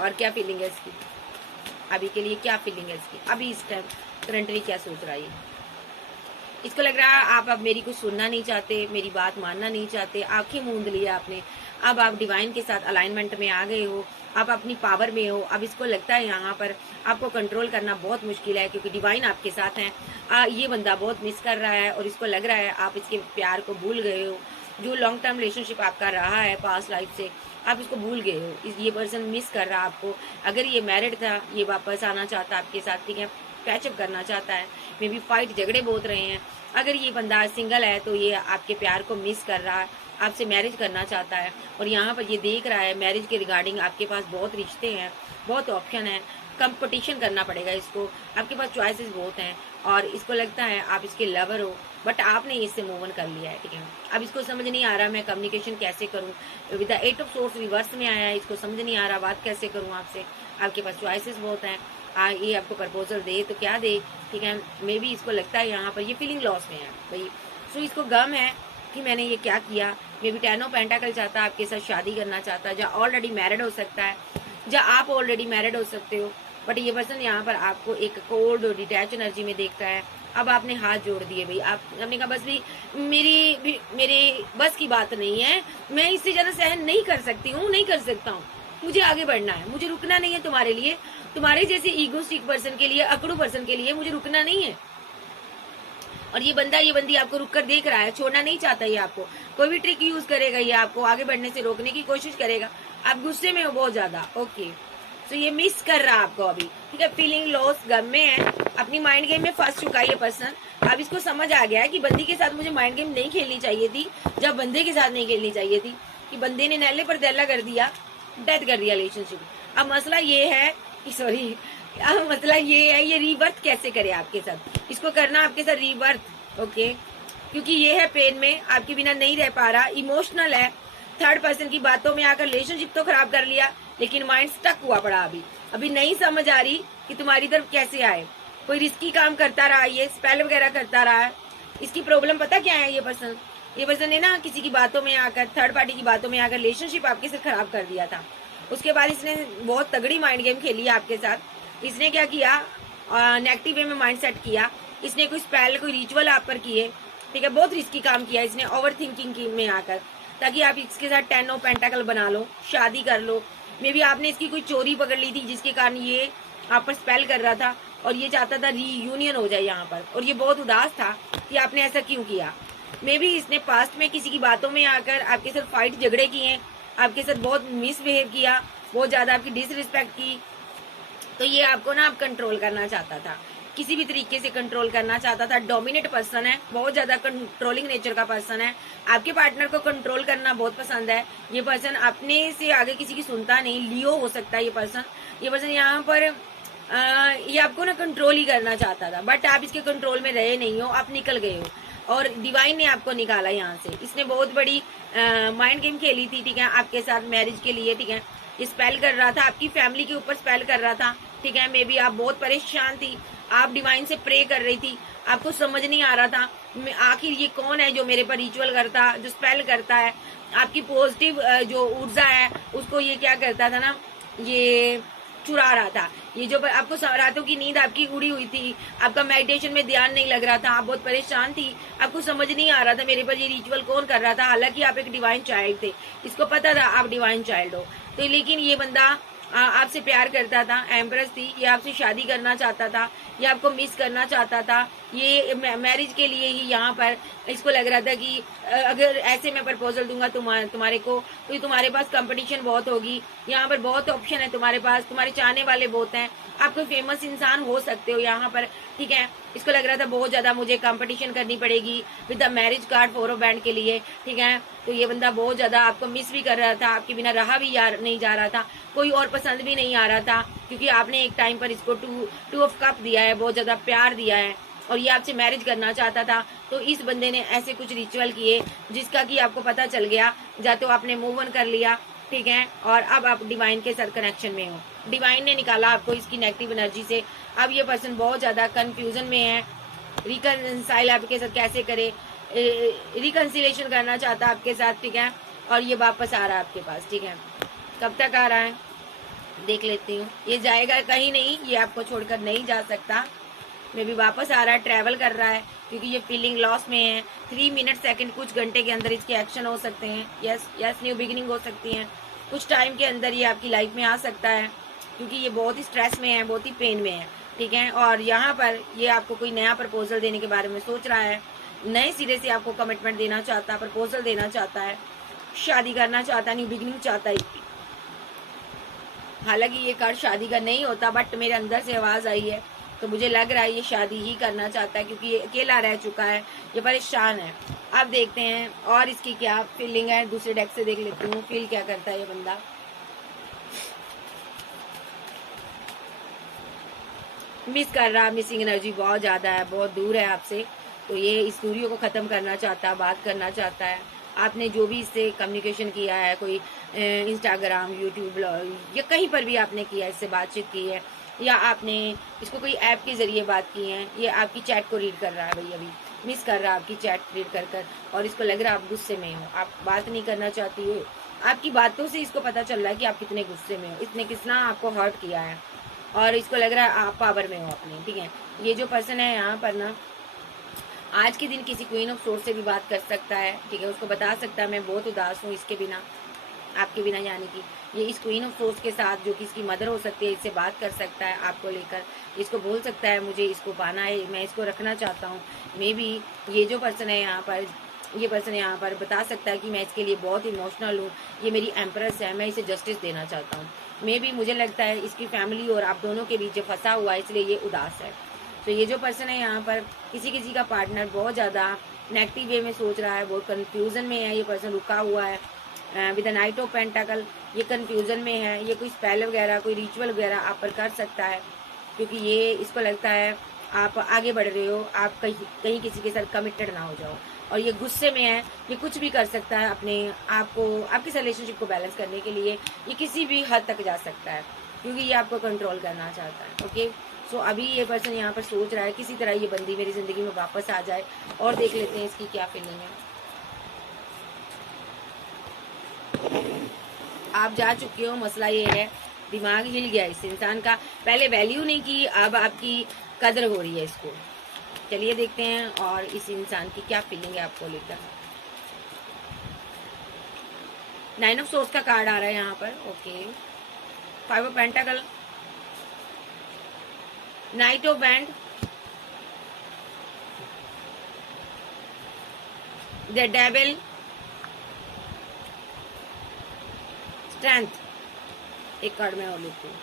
और क्या फीलिंग है इसकी अभी के लिए, क्या फीलिंग है इसकी अभी इस टाइम करंटली, क्या सोच रहा है? इसको लग रहा है आप अब मेरी कुछ सुनना नहीं चाहते, मेरी बात मानना नहीं चाहते, आंखें मूंद लिया आपने, अब आप डिवाइन के साथ अलाइनमेंट में आ गए हो, आप अपनी पावर में हो। अब इसको लगता है यहाँ पर आपको कंट्रोल करना बहुत मुश्किल है क्योंकि डिवाइन आपके साथ हैं। ये बंदा बहुत मिस कर रहा है और इसको लग रहा है आप इसके प्यार को भूल गए हो, जो लॉन्ग टर्म रिलेशनशिप आपका रहा है पास्ट लाइफ से, आप इसको भूल गए हो। ये पर्सन मिस कर रहा है आपको। अगर ये मैरिड था, ये वापस आना चाहता है आपके साथ, ठीक है, पैचअप करना चाहता है, मे बी फाइट झगड़े बहुत रहे हैं। अगर ये बंदा सिंगल है तो ये आपके प्यार को मिस कर रहा है, आपसे मैरिज करना चाहता है और यहाँ पर ये देख रहा है मैरिज के रिगार्डिंग आपके पास बहुत रिश्ते हैं, बहुत ऑप्शन है, कंपटीशन करना पड़ेगा इसको, आपके पास चॉइसेस बहुत हैं और इसको लगता है आप इसके लवर हो, बट आपने इससे मूव ऑन कर लिया है, ठीक है। अब इसको समझ नहीं आ रहा मैं कम्युनिकेशन कैसे करूँ, with the 8 of source reverse में आया है, इसको समझ नहीं आ रहा बात कैसे करूँ आपसे, आपके पास चॉइसेस बहुत हैं। ये आपको प्रपोजल दे तो क्या दे, ठीक है, मे बी इसको लगता है यहाँ पर ये फीलिंग लॉस में है भाई। सो इसको गम है कि मैंने ये क्या किया। मे बी 10 ऑफ पेंटाकल चाहता है, आपके साथ शादी करना चाहता है, या ऑलरेडी मैरिड हो सकता है, या आप ऑलरेडी मैरिड हो सकते हो, बट ये पर्सन यहाँ पर आपको एक कोल्ड और डिटैच एनर्जी में देखता है। अब आपने हाथ जोड़ दिए भाई, आपने कहा बस भी मेरे बस की बात नहीं है, मैं इससे ज़्यादा सहन नहीं कर सकती हूँ, नहीं कर सकता हूँ, मुझे आगे बढ़ना है, मुझे रुकना नहीं है तुम्हारे लिए, तुम्हारे जैसे ईगोस्टिक पर्सन के लिए, अकड़ू पर्सन के लिए मुझे रुकना नहीं है। और ये बंदी आपको रुक कर देख रहा है, छोड़ना नहीं चाहता ये आपको, कोई भी ट्रिक यूज करेगा, ये आपको आगे बढ़ने से रोकने की कोशिश करेगा। आप गुस्से में हो बहुत ज्यादा, ओके। तो ये मिस कर रहा आपको अभी, ठीक है, फीलिंग लॉस, गम में है, अपनी माइंड गेम में फंस चुका है ये पर्सन। अब इसको समझ आ गया है कि बंदी के साथ मुझे माइंड गेम नहीं खेलनी चाहिए थी, जब बंदे के साथ नहीं खेलनी चाहिए थी, कि बंदे ने नैले पर दैला कर दिया, डेथ कर दिया रिलेशनशिप। अब मसला ये है, सॉरी, अब मसला ये है, ये रीबर्थ कैसे करे आपके साथ, इसको करना आपके साथ रीबर्थ, ओके, क्योंकि ये है पेन में, आपके बिना नहीं रह पा रहा, इमोशनल है, थर्ड पर्सन की बातों में आकर रिलेशनशिप तो खराब कर लिया, लेकिन माइंड स्टक हुआ पड़ा अभी नहीं समझ आ रही कि तुम्हारी तरफ कैसे आए। कोई रिस्की काम करता रहा, ये स्पेल वगैरह करता रहा। इसकी प्रॉब्लम पता क्या है, ये पर्सन ने ना किसी की बातों में आकर, थर्ड पार्टी की बातों में आकर रिलेशनशिप आपके साथ खराब कर दिया था। उसके बाद इसने बहुत तगड़ी माइंड गेम खेली आपके साथ। इसने क्या किया, नेगेटिव वे में माइंड सेट किया, इसने कोई स्पेल, कोई रिचुअल आप पर किए, ठीक है, बहुत रिस्की काम किया इसने ओवर थिंकिंग में आकर, ताकि आप इसके साथ 10 ऑफ पेंटाकल बना लो, शादी कर लो। मे बी आपने इसकी कोई चोरी पकड़ ली थी, जिसके कारण ये आप पर स्पेल कर रहा था, और ये चाहता था रीयूनियन हो जाए यहाँ पर, और ये बहुत उदास था कि आपने ऐसा क्यों किया। मे बी इसने पास्ट में किसी की बातों में आकर आपके साथ फाइट झगड़े किए, आपके साथ बहुत मिसबिहेव किया, बहुत ज्यादा आपकी डिसरिस्पेक्ट की। तो ये आपको ना आप कंट्रोल करना चाहता था, किसी भी तरीके से कंट्रोल करना चाहता था। डोमिनेट पर्सन है, बहुत ज्यादा कंट्रोलिंग नेचर का पर्सन है, आपके पार्टनर को कंट्रोल करना बहुत पसंद है। ये पर्सन अपने से आगे किसी की सुनता नहीं, लियो हो सकता है ये पर्सन यहाँ पर ये आपको ना कंट्रोल ही करना चाहता था, बट आप इसके कंट्रोल में रहे नहीं हो, आप निकल गए हो, और डिवाइन ने आपको निकाला यहाँ से। इसने बहुत बड़ी माइंड गेम खेली थी, ठीक है, आपके साथ मैरिज के लिए, ठीक है, स्पेल कर रहा था, आपकी फैमिली के ऊपर स्पेल कर रहा था, ठीक है। मे बी आप बहुत परेशान थी, आप डिवाइन से प्रे कर रही थी, आपको समझ नहीं आ रहा था आखिर ये कौन है जो मेरे पर रिचुअल करता, जो स्पेल करता है। आपकी पॉजिटिव जो ऊर्जा है उसको ये क्या करता था ना, ये चुरा रहा था। ये जो आपको रातों की नींद आपकी उड़ी हुई थी, आपका मेडिटेशन में ध्यान नहीं लग रहा था, आप बहुत परेशान थी, आपको समझ नहीं आ रहा था मेरे पर ये रिचुअल कौन कर रहा था। हालांकि आप एक डिवाइन चाइल्ड थे, इसको पता था आप डिवाइन चाइल्ड हो, तो लेकिन ये बंदा आपसे प्यार करता था, एम्प्रेस थी, ये आपसे शादी करना चाहता था, ये आपको मिस करना चाहता था, ये मैरिज के लिए ही यहाँ पर इसको लग रहा था कि अगर ऐसे मैं प्रपोजल दूंगा तुम्हारे को, तो तुम्हारे पास कंपटीशन बहुत होगी, यहाँ पर बहुत ऑप्शन है तुम्हारे पास, तुम्हारे चाहने वाले बहुत हैं, आप कोई फेमस इंसान हो सकते हो यहाँ पर, ठीक है। इसको लग रहा था बहुत ज्यादा मुझे कंपटीशन करनी पड़ेगी with the marriage card 4 of band के लिए, ठीक है। तो ये बंदा बहुत ज्यादा आपको मिस भी कर रहा था, आपके बिना रहा भी नहीं जा रहा था, कोई और पसंद भी नहीं आ रहा था, क्योंकि आपने एक टाइम पर इसको 2 ऑफ कप दिया है, बहुत ज्यादा प्यार दिया है, और ये आपसे मैरिज करना चाहता था। तो इस बंदे ने ऐसे कुछ रिचुअल किए जिसका कि आपको पता चल गया, या तो आपने मूव ऑन कर लिया, ठीक है, और अब आप डिवाइन के साथ कनेक्शन में हो, डिवाइन ने निकाला आपको इसकी नेगेटिव एनर्जी से। अब ये पर्सन बहुत ज्यादा कंफ्यूजन में है, रिकनसाइल आपके साथ कैसे करे, रिकनसिलेशन करना चाहता है आपके साथ, ठीक है, और ये वापस आ रहा है आपके पास, ठीक है। कब तक आ रहा है देख लेती हूँ। ये जाएगा कहीं नहीं, ये आपको छोड़कर नहीं जा सकता, मे भी वापस आ रहा है, ट्रैवल कर रहा है, क्योंकि ये फीलिंग लॉस में है। 3 मिनट सेकंड कुछ घंटे के अंदर इसके एक्शन हो सकते हैं, यस न्यू बिगिनिंग हो सकती है, कुछ टाइम के अंदर ये आपकी लाइफ में आ सकता है, क्योंकि ये बहुत ही स्ट्रेस में है, बहुत ही पेन में है, ठीक है। और यहाँ पर ये आपको कोई नया प्रपोजल देने के बारे में सोच रहा है, नए सिरे से आपको कमिटमेंट देना चाहता है, प्रपोजल देना चाहता है, शादी करना चाहता है, न्यू बिगिनिंग चाहता है। हालांकि ये कार्ड शादी का नहीं होता, बट मेरे अंदर से आवाज आई है, तो मुझे लग रहा है ये शादी ही करना चाहता है, क्योंकि ये अकेला रह चुका है, ये परेशान है। अब देखते हैं और इसकी क्या फीलिंग है, दूसरे डेक से देख लेती हूँ फील क्या करता है ये बंदा। मिस कर रहा, मिसिंग एनर्जी बहुत ज्यादा है, बहुत दूर है आपसे, तो ये इस दूरियों को खत्म करना चाहता है, बात करना चाहता है। आपने जो भी इससे कम्युनिकेशन किया है, कोई इंस्टाग्राम, यूट्यूब या कहीं पर भी आपने किया, इससे बातचीत की है, या आपने इसको कोई ऐप के जरिए बात की है, ये आपकी चैट को रीड कर रहा है भाई, अभी मिस कर रहा है आपकी चैट रीड कर कर, और इसको लग रहा है आप गुस्से में हो, आप बात नहीं करना चाहती हो। आपकी बातों से इसको पता चल रहा है कि आप कितने गुस्से में हो, इसने कितना आपको हर्ट किया है, और इसको लग रहा है आप पावर में हो अपने, ठीक है। ये जो पर्सन है यहाँ पर ना, आज के दिन किसी क्वीन ऑफ सोर्स से भी बात कर सकता है, ठीक है, उसको बता सकता है मैं बहुत उदास हूँ इसके बिना, आपके बिना, यानी कि ये इस क्वीन ऑफ सोर्स के साथ, जो कि इसकी मदर हो सकती है, इससे बात कर सकता है आपको लेकर, इसको बोल सकता है मुझे इसको पाना है, मैं इसको रखना चाहता हूँ। मे बी ये जो पर्सन है यहाँ पर, ये पर्सन यहाँ पर बता सकता है कि मैं इसके लिए बहुत इमोशनल हूँ, ये मेरी एम्प्रेस है, मैं इसे जस्टिस देना चाहता हूँ। मे भी मुझे लगता है इसकी फैमिली और आप दोनों के बीच फंसा हुआ है, इसलिए ये उदास है। तो ये जो पर्सन है यहाँ पर किसी किसी का पार्टनर बहुत ज़्यादा नेगेटिव वे में सोच रहा है, बहुत कंफ्यूजन में है। ये पर्सन रुका हुआ है विद द नाइट ऑफ पेंटाकल, ये कंफ्यूजन में है। ये कोई स्पेल वगैरह कोई रिचुअल वगैरह आप पर कर सकता है, क्योंकि ये इसको लगता है आप आगे बढ़ रहे हो, आप कहीं किसी के साथ कमिटेड ना हो जाओ। और ये गुस्से में है, ये कुछ भी कर सकता है अपने आप को, आपके रिलेशनशिप को बैलेंस करने के लिए ये किसी भी हद तक जा सकता है, क्योंकि ये आपको कंट्रोल करना चाहता है। ओके, सो अभी ये पर्सन यहाँ पर सोच रहा है किसी तरह ये बंदी मेरी जिंदगी में वापस आ जाए। और देख लेते हैं इसकी क्या फीलिंग है। आप जा चुके हो, मसला ये है दिमाग हिल गया इस इंसान का, पहले वैल्यू नहीं की, अब आपकी कदर हो रही है इसको। चलिए देखते हैं और इस इंसान की क्या फीलिंग है आपको लेकर। 9 ऑफ सोर्स का कार्ड आ रहा है यहाँ पर। Okay, 5 of pentacle, knight of बैंड, द डेविल, स्ट्रेंथ, एक कार्ड में और लेती हूँ,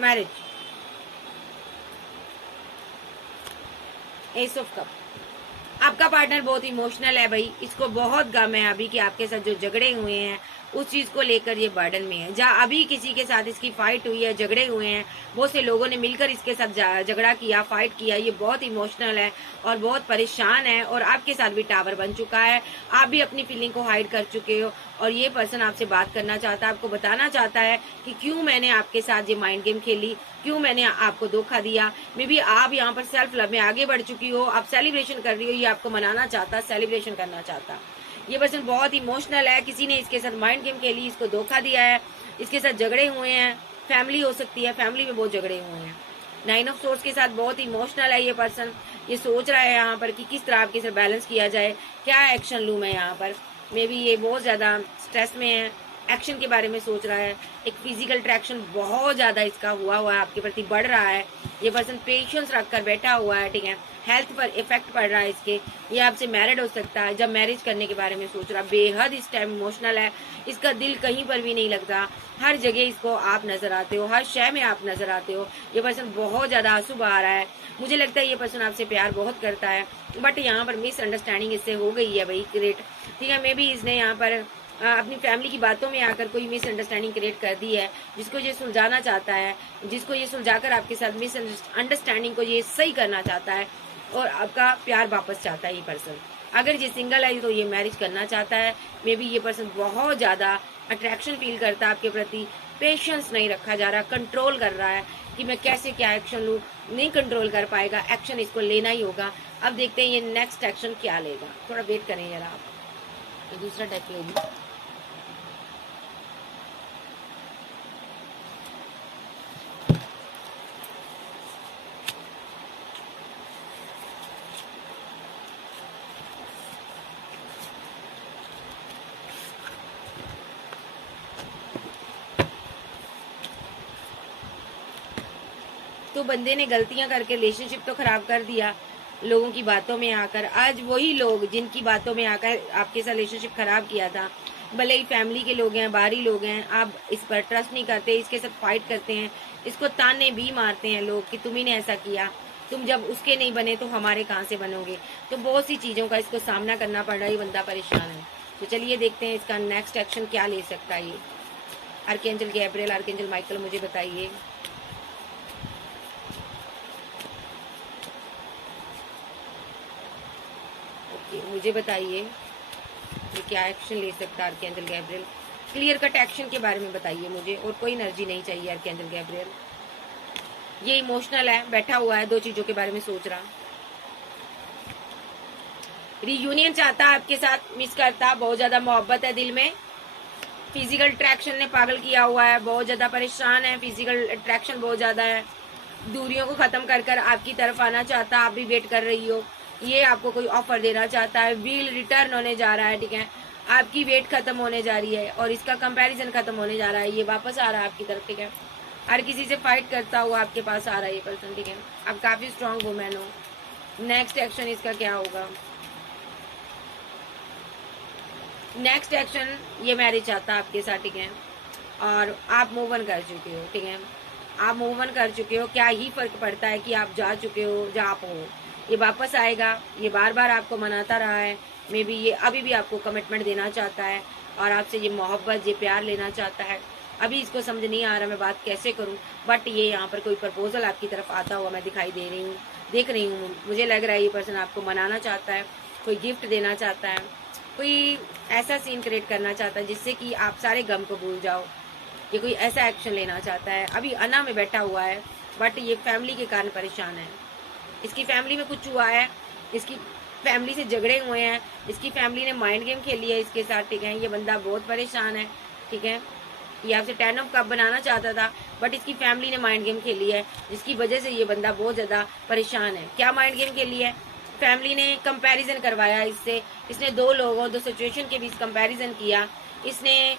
मैरिज, एस ऑफ कप। आपका पार्टनर बहुत इमोशनल है भाई, इसको बहुत गम है अभी कि आपके साथ जो झगड़े हुए हैं उस चीज को लेकर ये बर्डन में है। जहाँ अभी किसी के साथ इसकी फाइट हुई है, झगड़े हुए हैं, बहुत से लोगों ने मिलकर इसके साथ झगड़ा किया, फाइट किया, ये बहुत इमोशनल है और बहुत परेशान है और आपके साथ भी टावर बन चुका है। आप भी अपनी फीलिंग को हाइड कर चुके हो और ये पर्सन आपसे बात करना चाहता है, आपको बताना चाहता है कि क्यों मैंने आपके साथ ये माइंड गेम खेली, क्यों मैंने आपको धोखा दिया। मे बी आप यहाँ पर सेल्फ लव में आगे बढ़ चुकी हो, आप सेलिब्रेशन कर रही हो, ये आपको मनाना चाहता, सेलिब्रेशन करना चाहता। ये पर्सन बहुत इमोशनल है, किसी ने इसके साथ माइंड गेम खेली, इसको धोखा दिया है, इसके साथ झगड़े हुए हैं, फैमिली हो सकती है, फैमिली में बहुत झगड़े हुए हैं। 9 ऑफ सोर्स के साथ बहुत इमोशनल है ये पर्सन, ये सोच रहा है यहाँ पर कि किस तरह आपके साथ बैलेंस किया जाए, क्या एक्शन लूँ मैं यहाँ पर। मे बी ये बहुत ज्यादा स्ट्रेस में है, एक्शन के बारे में सोच रहा है। एक फिजिकल अट्रैक्शन बहुत ज्यादा इसका हुआ है, आपके प्रति बढ़ रहा है। ये पर्सन पेशेंस रखकर बैठा हुआ है, ठीक है। हेल्थ पर इफेक्ट पड़ रहा है इसके, ये आपसे मैरिड हो सकता है, जब मैरिज करने के बारे में सोच रहा, बेहद इस टाइम इमोशनल है, इसका दिल कहीं पर भी नहीं लगता, हर जगह इसको आप नजर आते हो, हर शय में आप नजर आते हो। ये पर्सन बहुत ज्यादा आंसू बहा रहा है, मुझे लगता है ये पर्सन आपसे प्यार बहुत करता है, बट यहाँ पर मिसअंडरस्टैंडिंग इससे हो गई है भाई क्रिएट, ठीक है। मे बी इसने यहाँ पर अपनी फैमिली की बातों में आकर कोई मिसअंडरस्टैंडिंग क्रिएट कर दी है, जिसको ये सुलझाना चाहता है, जिसको ये सुलझाकर आपके साथ मिसअंडरस्टैंडिंग को ये सही करना चाहता है और आपका प्यार वापस चाहता है ये पर्सन। अगर ये सिंगल है तो ये मैरिज करना चाहता है। मे बी ये पर्सन बहुत ज्यादा अट्रैक्शन फील करता है आपके प्रति, पेशेंस नहीं रखा जा रहा, कंट्रोल कर रहा है कि मैं कैसे क्या एक्शन लूँ, नहीं कंट्रोल कर पाएगा, एक्शन इसको लेना ही होगा। अब देखते हैं ये नेक्स्ट एक्शन क्या लेगा, थोड़ा वेट करें जरा आप। ये दूसरा डेक लेगी, तो बंदे ने गलतियां करके रिलेशनशिप तो खराब कर दिया लोगों की बातों में आकर। आज वही लोग जिनकी बातों में आकर आपके साथ रिलेशनशिप खराब किया था, भले ही फैमिली के लोग हैं, बाहरी लोग हैं, आप इस पर ट्रस्ट नहीं करते, इसके साथ फाइट करते हैं, इसको ताने भी मारते हैं लोग कि तुम ही ने ऐसा किया, तुम जब उसके नहीं बने तो हमारे कहाँ से बनोगे। तो बहुत सी चीजों का इसको सामना करना पड़ रहा है, बंदा परेशान है। तो चलिए देखते हैं इसका नेक्स्ट एक्शन क्या ले सकता है ये। आर्कएंजल गैब्रियल, आर्कएंजल माइकल, मुझे बताइए। मुझे बताइए ये क्या एक्शन ले सकता है archangel Gabriel. Clear cut action के बारे में बताइए मुझे, और कोई एनर्जी नहीं चाहिए आर्कएंजल गैब्रियल। ये इमोशनल है, बैठा हुआ है, दो चीजों के बारे में सोच रहा, रियूनियन चाहता है आपके साथ, मिस करता, बहुत ज्यादा मोहब्बत है दिल में, फिजिकल अट्रैक्शन ने पागल किया हुआ है, बहुत ज्यादा परेशान है, फिजिकल अट्रैक्शन बहुत ज्यादा है, दूरियों को खत्म कर कर आपकी तरफ आना चाहता, आप भी वेट कर रही हो, ये आपको कोई ऑफर देना चाहता है, व्हील रिटर्न होने जा रहा है, ठीक है। आपकी वेट खत्म होने जा रही है और इसका कंपैरिजन खत्म होने जा रहा है, ये वापस आ रहा है आपकी तरफ, ठीक है। हर किसी से फाइट करता हुआ आपके पास आ रहा है ये पर्सन, ठीक है। आप काफी स्ट्रांग वुमेन हो। नेक्स्ट एक्शन इसका क्या होगा। नेक्स्ट एक्शन ये मैरिज चाहता आपके साथ, ठीक है, और आप मूव ऑन कर चुके हो, ठीक है, आप मूव ऑन कर चुके हो। क्या ही फर्क पड़ता है कि आप जा चुके हो, जा आप हो, ये वापस आएगा, ये बार बार आपको मनाता रहा है, मे बी ये अभी भी आपको कमिटमेंट देना चाहता है और आपसे ये मोहब्बत, ये प्यार लेना चाहता है। अभी इसको समझ नहीं आ रहा मैं बात कैसे करूं, बट ये यहाँ पर कोई प्रपोजल आपकी तरफ आता हुआ मैं दिखाई दे रही हूँ, देख रही हूँ। मुझे लग रहा है ये पर्सन आपको मनाना चाहता है, कोई गिफ्ट देना चाहता है, कोई ऐसा सीन क्रिएट करना चाहता है जिससे कि आप सारे गम को भूल जाओ। ये कोई ऐसा एक्शन लेना चाहता है। अभी अना में बैठा हुआ है, बट ये फैमिली के कारण परेशान है। इसकी फैमिली में कुछ हुआ है, इसकी फैमिली से झगड़े हुए हैं, इसकी फैमिली ने माइंड गेम खेली है इसके साथ, ठीक है। ये बंदा बहुत परेशान है, ठीक है। ये आपसे 10 ऑफ कप बनाना चाहता था, बट इसकी फैमिली ने माइंड गेम खेली है, जिसकी वजह से ये बंदा बहुत ज्यादा परेशान है। क्या माइंड गेम खेली है? फैमिली ने कंपैरिजन करवाया इससे, इसने दो लोगों, दो सिचुएशन के बीच कंपैरिजन किया। इसने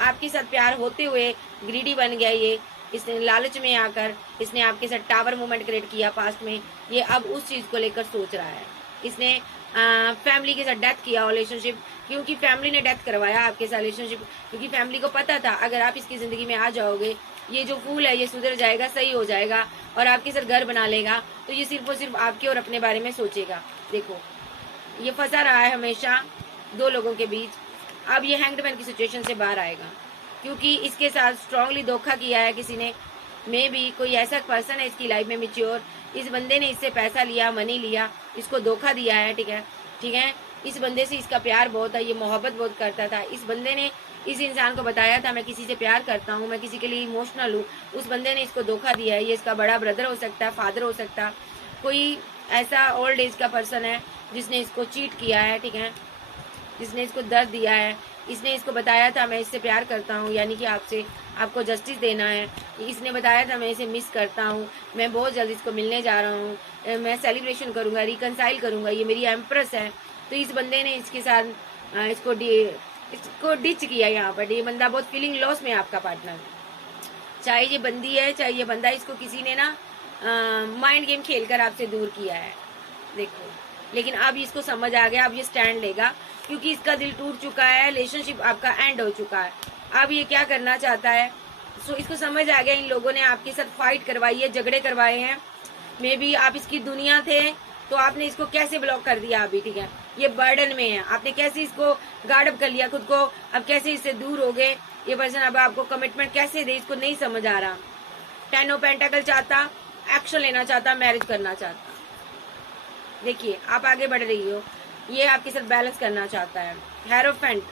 आपके साथ प्यार होते हुए ग्रीडी बन गया ये, इसने लालच में आकर इसने आपके साथ टावर मूवमेंट क्रिएट किया पास्ट में। ये अब उस चीज को लेकर सोच रहा है। इसने फैमिली के साथ डेथ किया रिलेशनशिप, क्योंकि फैमिली ने डेथ करवाया आपके साथ रिलेशनशिप, क्योंकि फैमिली को पता था अगर आप इसकी जिंदगी में आ जाओगे, ये जो फूल है ये सुधर जाएगा, सही हो जाएगा और आपके साथ घर बना लेगा, तो ये सिर्फ और सिर्फ आपके और अपने बारे में सोचेगा। देखो ये फंसा रहा है हमेशा दो लोगों के बीच। अब ये हैंगडमैन की सिचुएशन से बाहर आएगा, क्योंकि इसके साथ स्ट्रांगली धोखा किया है किसी ने। मे भी कोई ऐसा पर्सन है इसकी लाइफ में मैच्योर, इस बंदे ने इससे पैसा लिया, मनी लिया, इसको धोखा दिया है, ठीक है, ठीक है। इस बंदे से इसका प्यार बहुत है, ये मोहब्बत बहुत करता था। इस बंदे ने इस इंसान को बताया था मैं किसी से प्यार करता हूँ, मैं किसी के लिए इमोशनल हूँ। उस बंदे ने इसको धोखा दिया है। ये इसका बड़ा ब्रदर हो सकता है, फादर हो सकता है, कोई ऐसा ओल्ड एज का पर्सन है जिसने इसको चीट किया है, ठीक है, जिसने इसको दर्द दिया है। इसने इसको बताया था मैं इससे प्यार करता हूँ, यानी कि आपसे आपको जस्टिस देना है। इसने बताया था मैं इसे मिस करता हूँ, मैं बहुत जल्द इसको मिलने जा रहा हूँ, मैं सेलिब्रेशन करूँगा, रिकनसाइल करूँगा, ये मेरी एम्प्रेस है। तो इस बंदे ने इसके साथ इसको डिच किया यहाँ पर। ये बंदा बहुत फीलिंग लॉस में है आपका पार्टनर, चाहे ये बंदी है चाहे ये बंदा, इसको किसी ने ना माइंड गेम खेलकर आपसे दूर किया है। देखो लेकिन अब इसको समझ आ गया, अब ये स्टैंड लेगा, क्योंकि इसका दिल टूट चुका है, रिलेशनशिप आपका एंड हो चुका है। अब ये क्या करना चाहता है, सो इसको समझ आ गया इन लोगों ने आपके साथ फाइट करवाई है, झगड़े करवाए हैं। मे बी आप इसकी दुनिया थे तो आपने इसको कैसे ब्लॉक कर दिया अभी, ठीक है। ये बर्डन में है, आपने कैसे इसको गार्ड अप कर लिया खुद को, अब कैसे इससे दूर हो गए। ये पर्सन अब आपको कमिटमेंट कैसे दे, इसको नहीं समझ आ रहा। 10 ऑफ पेंटाकल चाहता, एक्शन लेना चाहता, मैरिज करना चाहता। देखिए आप आगे बढ़ रही हो, ये आपके साथ बैलेंस करना चाहता है। हेरोफेंट,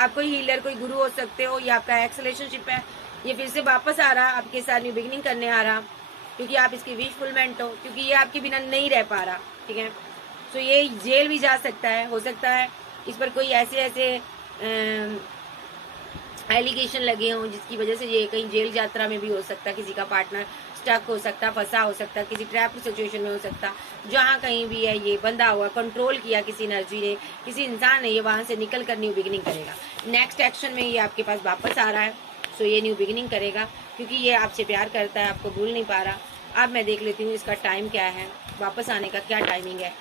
आप कोई हीलर, कोई गुरु हो सकते हो, ये आपका एक्स रिलेशनशिप है। ये फिर से वापस आ रहा, आपके साथ न्यू बिगिनिंग करने आ रहा, क्योंकि आप इसकी विशफुलमेंट हो, क्योंकि ये आपके बिना नहीं रह पा रहा, ठीक है। तो ये जेल भी जा सकता है, हो सकता है इस पर कोई ऐसे एलिगेशन लगे हों जिसकी वजह से ये कहीं जेल यात्रा में भी हो सकता है। किसी का पार्टनर स्टक हो सकता, फंसा हो सकता, किसी ट्रैप सिचुएशन में हो सकता, जहाँ कहीं भी है ये बंधा हुआ, कंट्रोल किया किसी एनर्जी ने, किसी इंसान ने, ये वहां से निकल कर न्यू बिगिनिंग करेगा। नेक्स्ट एक्शन में ये आपके पास वापस आ रहा है, सो ये न्यू बिगिनिंग करेगा, क्योंकि ये आपसे प्यार करता है, आपको भूल नहीं पा रहा। अब मैं देख लेती हूँ इसका टाइम क्या है, वापस आने का क्या टाइमिंग है।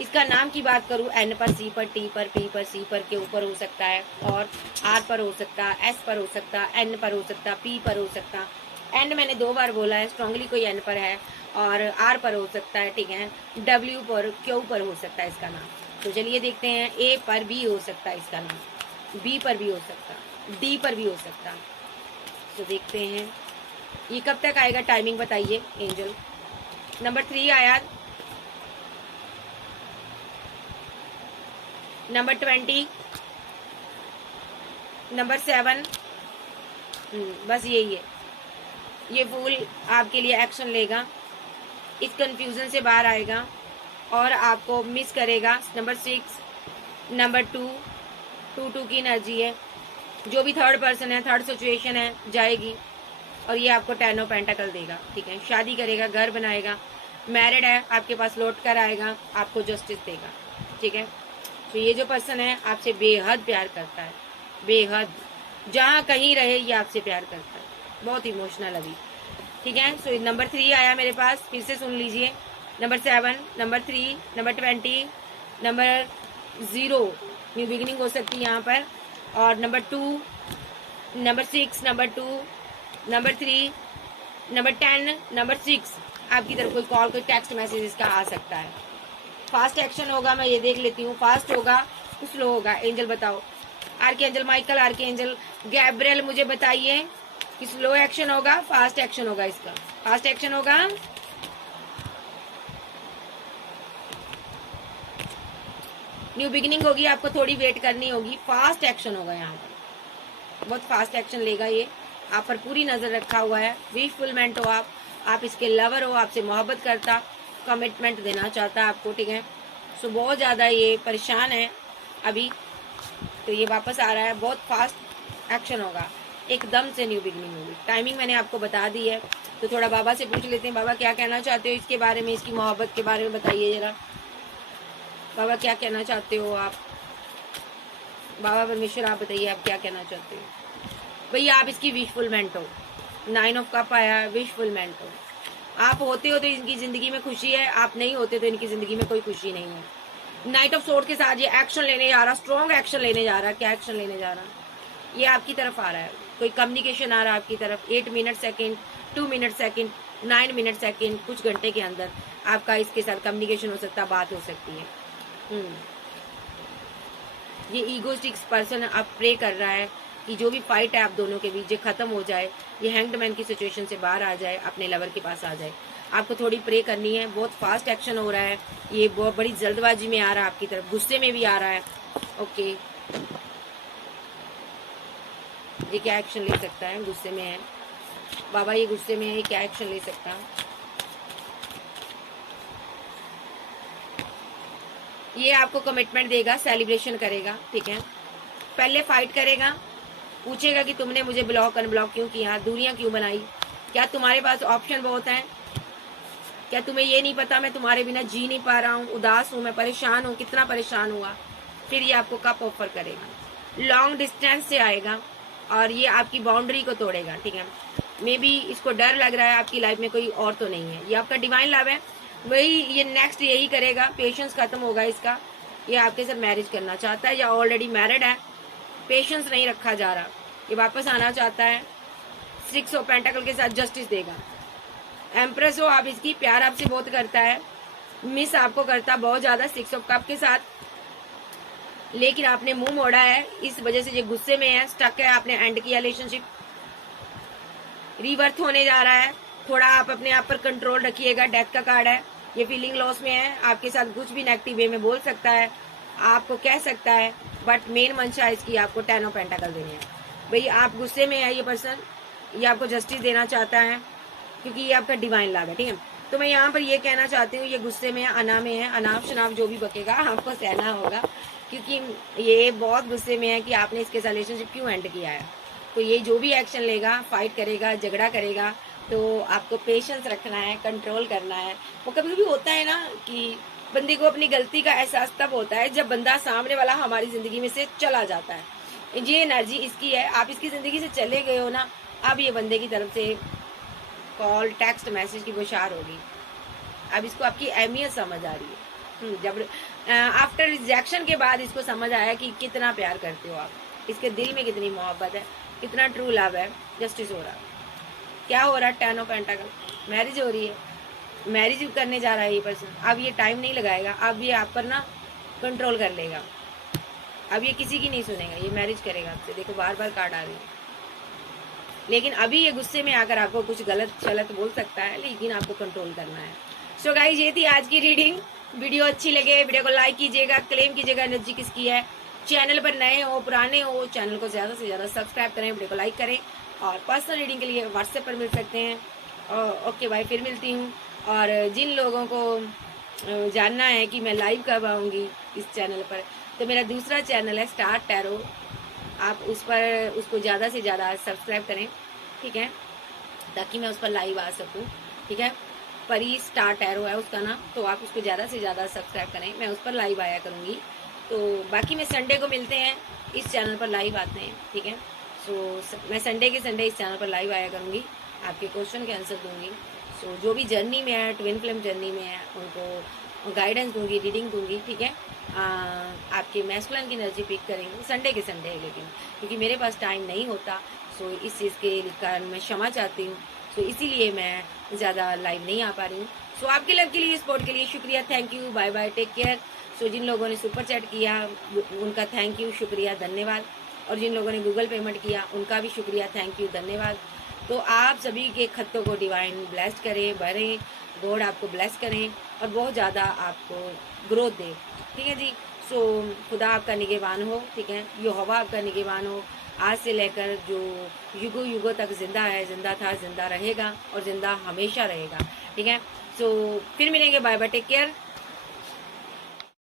इसका नाम की बात करूँ, एन पर, सी पर, टी पर, पी पर, सी पर के ऊपर हो सकता है, और आर पर हो सकता, एस पर हो सकता, एन पर हो सकता, पी पर हो सकता। एन मैंने 2 बार बोला है, स्ट्रांगली कोई एन पर है, और आर पर हो सकता है, ठीक है, डब्ल्यू पर, क्यू पर हो सकता है इसका नाम। तो चलिए देखते हैं, ए पर भी हो सकता है इसका नाम, बी पर भी हो सकता, डी पर भी हो सकता। तो देखते हैं ये कब तक आएगा, टाइमिंग बताइए एंजल। नंबर 3 आया, नंबर 20, नंबर 7, बस यही है। ये फूल आपके लिए एक्शन लेगा, इस कंफ्यूजन से बाहर आएगा और आपको मिस करेगा। नंबर 6, नंबर 2 की एनर्जी है। जो भी थर्ड पर्सन है, थर्ड सिचुएशन है, जाएगी और ये आपको 10 ऑफ पेंटाकल देगा, ठीक है। शादी करेगा, घर बनाएगा, मैरिड है, आपके पास लौट कर आएगा, आपको जस्टिस देगा, ठीक है। तो ये जो पर्सन है आपसे बेहद प्यार करता है, बेहद, जहाँ कहीं रहे ये आपसे प्यार करता है, बहुत इमोशनल अभी, ठीक है। सो नंबर 3 आया मेरे पास, फिर से सुन लीजिए। Number 7, number 3, number 20, number 0, new beginning हो सकती है यहाँ पर। और number 2, number 6, number 2, number 3, number 10, number 6 आपकी तरफ कोई कॉल, कोई टेक्स्ट मैसेज इसका आ सकता है। फास्ट एक्शन होगा, मैं ये देख लेती हूँ, फास्ट होगा तो स्लो होगा। एंजल बताओ, आर्के एंजल माइकल, आर्के एंजल गैब्रियल, मुझे बताइए कि स्लो एक्शन होगा, फास्ट एक्शन होगा। इसका फास्ट एक्शन होगा, न्यू बिगिनिंग होगी, आपको थोड़ी वेट करनी होगी। फास्ट एक्शन होगा यहाँ पर, बहुत फास्ट एक्शन लेगा ये। आप पर पूरी नजर रखा हुआ है। विशफुलमेंट हो आप इसके लवर हो, आपसे मोहब्बत करता, कमिटमेंट देना चाहता है आपको, ठीक है। सो बहुत ज्यादा ये परेशान है अभी, तो ये वापस आ रहा है। बहुत फास्ट एक्शन होगा, एकदम से न्यू बिगिनिंग होगी। टाइमिंग मैंने आपको बता दी है, तो थोड़ा बाबा से पूछ लेते हैं। बाबा क्या कहना चाहते हो इसके बारे में, इसकी मोहब्बत के बारे में बताइए जरा। बाबा क्या कहना चाहते हो आप? बाबा परमेश्वर आप बताइए, आप क्या कहना चाहते हो? भैया आप इसकी विशफुलमेंट हो। 9 ऑफ कप आया, विशफुलमेंट हो। आप होते हो तो इनकी जिंदगी में खुशी है, आप नहीं होते तो इनकी जिंदगी में कोई खुशी नहीं है। नाइट ऑफ सोर्ड के साथ ये एक्शन लेने जा रहा, स्ट्रॉन्ग एक्शन लेने जा रहा। क्या एक्शन लेने जा रहा? ये आपकी तरफ आ रहा है, कोई कम्युनिकेशन आ रहा है आपकी तरफ। 8 minute second, 2 minute second, 9 minute second, कुछ घंटे के अंदर आपका इसके साथ कम्युनिकेशन हो सकता है, बात हो सकती है। ये ईगोस्टिक पर्सन अब प्रे कर रहा है कि जो भी फाइट है आप दोनों के बीच ये खत्म हो जाए, ये हैंग्ड मैन की सिचुएशन से बाहर आ जाए, अपने लवर के पास आ जाए। आपको थोड़ी प्रे करनी है। बहुत फास्ट एक्शन हो रहा है, ये बहुत बड़ी जल्दबाजी में आ रहा है आपकी तरफ, गुस्से में भी आ रहा है। ओके, ये क्या एक्शन ले सकता है? गुस्से में है बाबा, ये गुस्से में है, ये क्या एक्शन ले सकता है? ये आपको कमिटमेंट देगा, सेलिब्रेशन करेगा, ठीक है। पहले फाइट करेगा, पूछेगा कि तुमने मुझे ब्लॉक अनब्लॉक क्यों किया, दूरियां क्यों बनाई, क्या तुम्हारे पास ऑप्शन बहुत हैं, क्या तुम्हें ये नहीं पता मैं तुम्हारे बिना जी नहीं पा रहा हूँ, उदास हूँ मैं, परेशान हूँ, कितना परेशान हुआ। फिर ये आपको कप ऑफर करेगा, लॉन्ग डिस्टेंस से आएगा और ये आपकी बाउंड्री को तोड़ेगा, ठीक है। मे बी इसको डर लग रहा है आपकी लाइफ में कोई और तो नहीं है, ये आपका डिवाइन लव है, वही ये नेक्स्ट यही करेगा। पेशेंस खत्म होगा इसका, ये आपके साथ मैरिज करना चाहता है या ऑलरेडी मैरिड है, पेशेंस नहीं रखा जा रहा, ये वापस आना चाहता है। 6 ऑफ पेंटाकल के साथ जस्टिस देगा। एम्प्रेस हो आप इसकी, प्यार आपसे बहुत करता है, मिस आपको करता बहुत ज्यादा 6 ऑफ कप के साथ, लेकिन आपने मुंह मोड़ा है, इस वजह से ये गुस्से में है, स्टक है, आपने एंड किया रिलेशनशिप, रिवर्थ होने जा रहा है। थोड़ा आप अपने आप पर कंट्रोल रखिएगा, डेथ का कार्ड है, ये फीलिंग लॉस में है, आपके साथ कुछ भी नेगेटिव वे में बोल सकता है, आपको कह सकता है, बट मेन मंशा इसकी आपको 10 ऑफ पेंटाकल देनी है। भाई आप गुस्से में है, ये पर्सन ये आपको जस्टिस देना चाहता है क्योंकि ये आपका डिवाइन लव है, ठीक है। तो मैं यहाँ पर ये कहना चाहती हूँ, ये गुस्से में है, अना में है, अनाप शनाप जो भी बकेगा आपको सहना होगा, क्योंकि ये बहुत गुस्से में है कि आपने इसके साथ रिलेशनशिप क्यों एंड किया है। तो ये जो भी एक्शन लेगा, फाइट करेगा, झगड़ा करेगा, तो आपको पेशेंस रखना है, कंट्रोल करना है। वो कभी कभी होता है ना कि बंदे को अपनी गलती का एहसास तब होता है जब बंदा सामने वाला हमारी जिंदगी में से चला जाता है। ये एनर्जी इसकी है, आप इसकी जिंदगी से चले गए हो ना, अब ये बंदे की तरफ से कॉल, टेक्स्ट मैसेज की बुशार होगी, अब इसको आपकी अहमियत समझ आ रही है। जब आफ्टर रिजेक्शन के बाद इसको समझ आया कि कितना प्यार करते हो आप, इसके दिल में कितनी मोहब्बत है, कितना ट्रू लव है। जस्टिस हो रहा है, क्या हो रहा है? 10 ऑफ पेंटाकल, मैरिज हो रही है, मैरिज करने जा रहा है ये पर्सन। अब ये टाइम नहीं लगाएगा, अब ये आप पर ना कंट्रोल कर लेगा, अब ये किसी की नहीं सुनेगा, ये मैरिज करेगा आपसे। देखो बार बार कार्ड आ रही है, लेकिन अभी ये गुस्से में आकर आपको कुछ गलत शलत बोल सकता है, लेकिन आपको कंट्रोल करना है। सो गाइस, ये थी आज की रीडिंग। वीडियो अच्छी लगे वीडियो को लाइक कीजिएगा, क्लेम कीजिएगा एनर्जी किसकी है। चैनल पर नए हो पुराने हो, चैनल को ज्यादा से ज्यादा सब्सक्राइब करें, वीडियो को लाइक करें, और पर्सनल रीडिंग के लिए व्हाट्सएप पर मिल सकते हैं। ओके भाई, फिर मिलती हूँ। और जिन लोगों को जानना है कि मैं लाइव कब आऊँगी इस चैनल पर, तो मेरा दूसरा चैनल है स्टार टैरो, आप उस पर उसको ज़्यादा से ज़्यादा सब्सक्राइब करें, ठीक है, ताकि मैं उस पर लाइव आ सकूँ, ठीक है। परी स्टार टैरो है उसका नाम, तो आप उसको ज़्यादा से ज़्यादा सब्सक्राइब करें, मैं उस पर लाइव आया करूँगी। तो बाकी मैं संडे को मिलते हैं, इस चैनल पर लाइव आते हैं, ठीक है। सो मैं संडे के संडे इस चैनल पर लाइव आया करूँगी, आपके क्वेश्चन के आंसर दूंगी। सो जो भी जर्नी में है, ट्विन फ्लेम जर्नी में है, उनको गाइडेंस दूंगी, रीडिंग दूंगी, ठीक है। आपके मैस्कुलिन की एनर्जी पिक करेंगे संडे के संडे, लेकिन क्योंकि मेरे पास टाइम नहीं होता, सो इस चीज़ के कारण मैं क्षमा चाहती हूँ। सो इसीलिए मैं ज़्यादा लाइव नहीं आ पा रही हूँ। सो आपके लव के लिए, सपोर्ट के लिए शुक्रिया, thank you, bye bye, take care. So जिन लोगों ने सुपर चैट किया उनका थैंक यू, शुक्रिया, धन्यवाद। और जिन लोगों ने गूगल पेमेंट किया उनका भी शुक्रिया, थैंक यू, धन्यवाद। तो आप सभी के खतों को डिवाइन ब्लेस करें, बढ़ें, गॉड आपको ब्लेस करें और बहुत ज़्यादा आपको ग्रोथ दे, ठीक है जी। सो खुदा आपका निगहबान हो, ठीक है, यहोवा आपका निगहबान हो, आज से लेकर जो युगों युगों तक जिंदा है, जिंदा था, जिंदा रहेगा और जिंदा हमेशा रहेगा, ठीक है। सो फिर मिलेंगे, बाय बाय, टेक केयर।